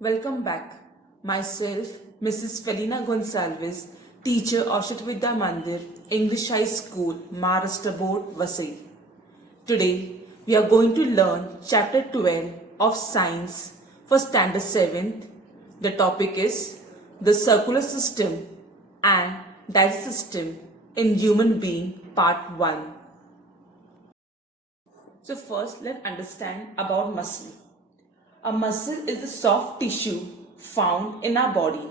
Welcome back. Myself, Mrs. Felina Gonsalves, teacher of Shatvidya Mandir, English High School, Maharashtra Board, Vasai. Today, we are going to learn Chapter 12 of Science for Standard 7th. The topic is the circular system and digestive system in human being, Part 1. So first, let's understand about muscle. A muscle is a soft tissue found in our body.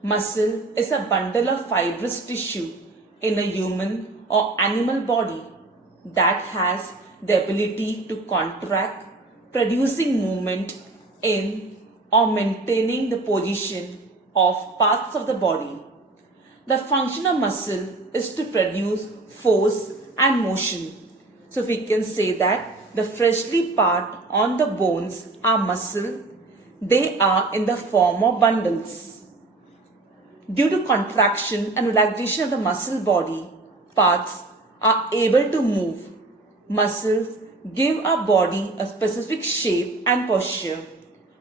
Muscle is a bundle of fibrous tissue in a human or animal body that has the ability to contract, producing movement in or maintaining the position of parts of the body. The function of muscle is to produce force and motion. So we can say that the fleshly part on the bones are muscle. They are in the form of bundles. Due to contraction and relaxation of the muscle body, parts are able to move. Muscles give our body a specific shape and posture.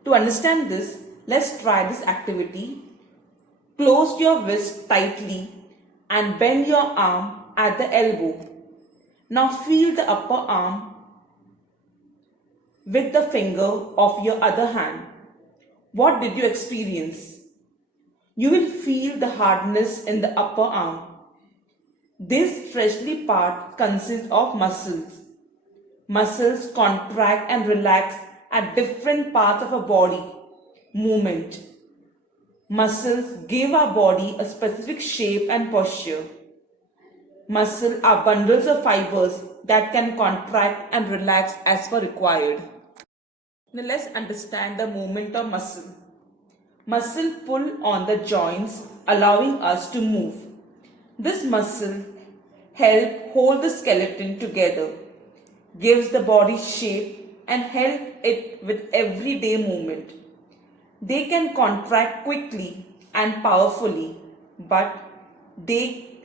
To understand this, let's try this activity. Close your wrist tightly and bend your arm at the elbow. Now feel the upper arm with the finger of your other hand. What did you experience? You will feel the hardness in the upper arm. This fleshly part consists of muscles. Muscles contract and relax at different parts of our body. Movement. Muscles give our body a specific shape and posture. Muscles are bundles of fibers that can contract and relax as per required. Now let's understand the movement of muscle. Muscle pull on the joints, allowing us to move. This muscle help hold the skeleton together, gives the body shape and help it with everyday movement. They can contract quickly and powerfully, but they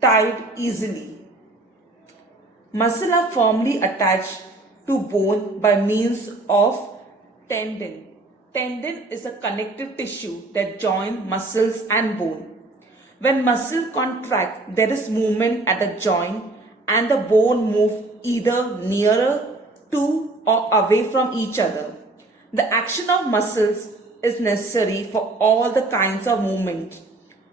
tied easily. Muscles are firmly attached to bone by means of tendon. Tendon is a connective tissue that joins muscles and bone. When muscle contract, there is movement at the joint and the bone move either nearer to or away from each other. The action of muscles is necessary for all the kinds of movement,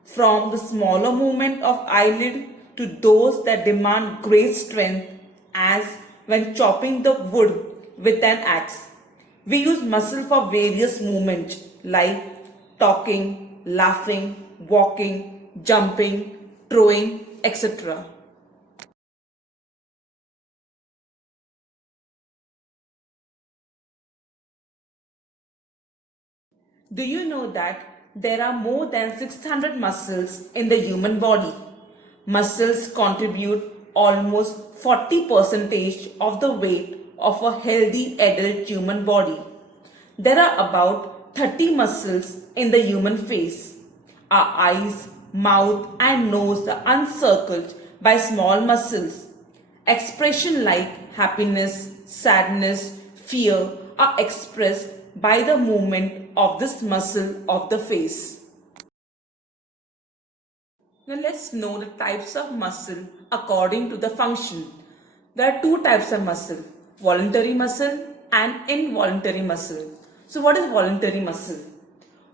from the smaller movement of eyelid to those that demand great strength, as when chopping the wood with an axe. We use muscle for various movements like talking, laughing, walking, jumping, throwing, etc. Do you know that there are more than 600 muscles in the human body? Muscles contribute almost 40% of the weight of a healthy adult human body. There are about 30 muscles in the human face. Our eyes, mouth and nose are encircled by small muscles. Expression like happiness, sadness, fear are expressed by the movement of this muscle of the face. Now let's know the types of muscle according to the function. There are two types of muscle, voluntary muscle and involuntary muscle. So what is voluntary muscle?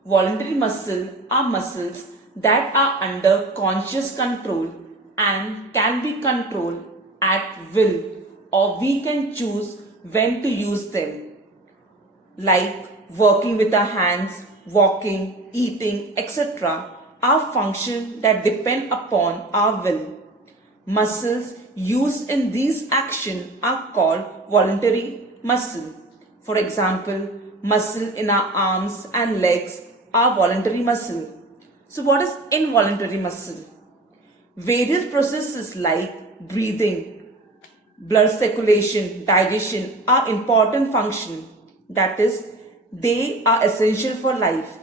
Voluntary muscle are muscles that are under conscious control and can be controlled at will, or we can choose when to use them, like working with our hands, walking, eating, etc. are functions that depend upon our will. Muscles used in these actions are called voluntary muscle. For example, muscle in our arms and legs are voluntary muscle. So what is involuntary muscle? Various processes like breathing, blood circulation, digestion are important functions. That is, they are essential for life.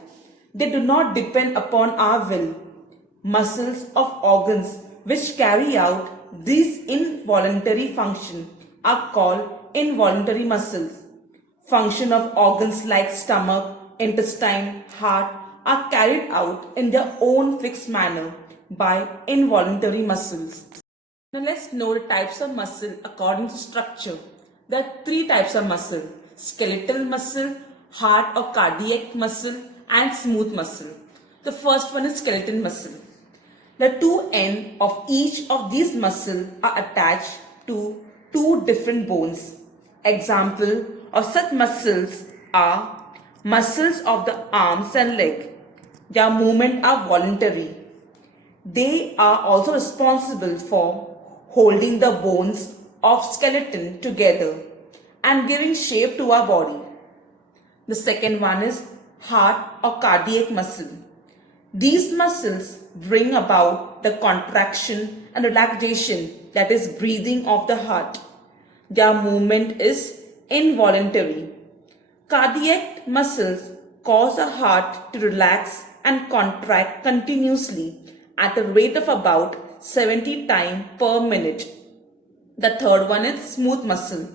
They do not depend upon our will. Muscles of organs which carry out these involuntary functions are called involuntary muscles. Function of organs like stomach, intestine, heart are carried out in their own fixed manner by involuntary muscles. Now let's know the types of muscle according to structure. There are three types of muscle: skeletal muscle, heart or cardiac muscle, and smooth muscle. The first one is skeletal muscle. The two ends of each of these muscles are attached to two different bones. Example of such muscles are muscles of the arms and leg. Their movements are voluntary. They are also responsible for holding the bones of skeleton together and giving shape to our body. The second one is heart or cardiac muscle. These muscles bring about the contraction and relaxation, that is breathing of the heart. Their movement is involuntary. Cardiac muscles cause the heart to relax and contract continuously at a rate of about 70 times per minute. The third one is smooth muscle.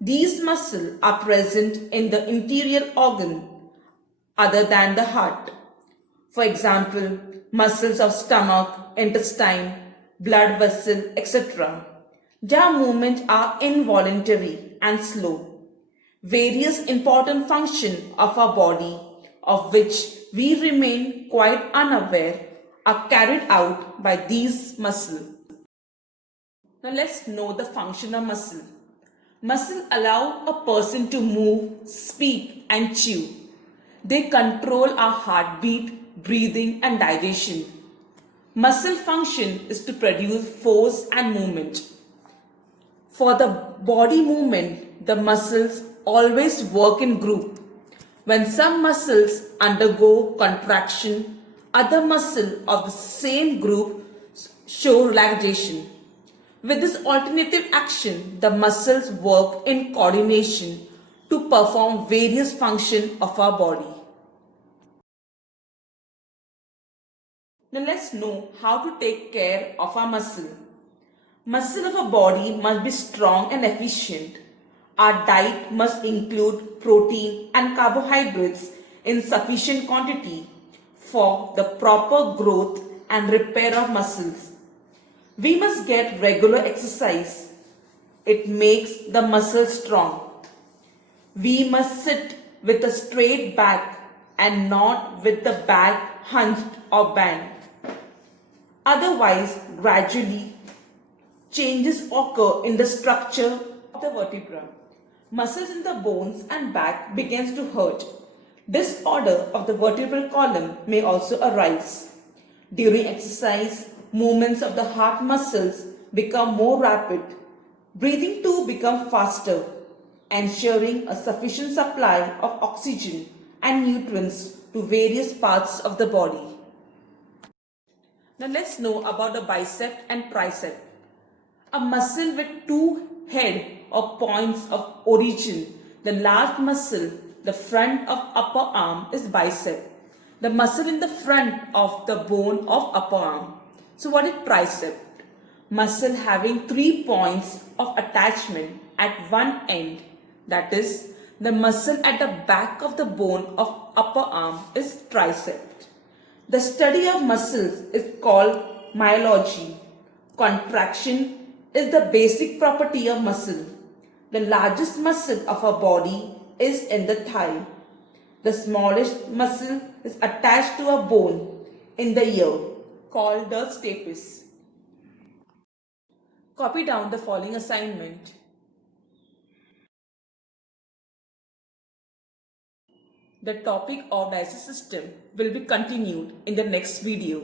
These muscles are present in the interior organ other than the heart. For example, muscles of stomach, intestine, blood vessel, etc. Their movements are involuntary and slow. Various important functions of our body, of which we remain quite unaware, are carried out by these muscles. Now let's know the function of muscle. Muscle allow a person to move, speak and chew. They control our heartbeat, breathing and digestion. Muscle function is to produce force and movement. For the body movement, the muscles always work in group. When some muscles undergo contraction, other muscles of the same group show relaxation. With this alternative action, the muscles work in coordination to perform various functions of our body. Now let's know how to take care of our muscle. Muscle of a body must be strong and efficient. Our diet must include protein and carbohydrates in sufficient quantity for the proper growth and repair of muscles. We must get regular exercise. It makes the muscles strong. We must sit with a straight back and not with the back hunched or bent. Otherwise, gradually, changes occur in the structure of the vertebra. Muscles in the bones and back begins to hurt. Disorder of the vertebral column may also arise. During exercise, movements of the heart muscles become more rapid. Breathing too becomes faster, ensuring a sufficient supply of oxygen and nutrients to various parts of the body. Now let's know about the bicep and tricep. A muscle with two heads or points of origin. The large muscle, the front of upper arm, is bicep. The muscle in the front of the bone of upper arm. So what is tricep? Muscle having 3 points of attachment at one end. That is, the muscle at the back of the bone of upper arm is tricep. The study of muscles is called myology. Contraction is the basic property of muscle. The largest muscle of our body is in the thigh. The smallest muscle is attached to a bone in the ear called the stapes. Copy down the following assignment. The topic of digestive system will be continued in the next video.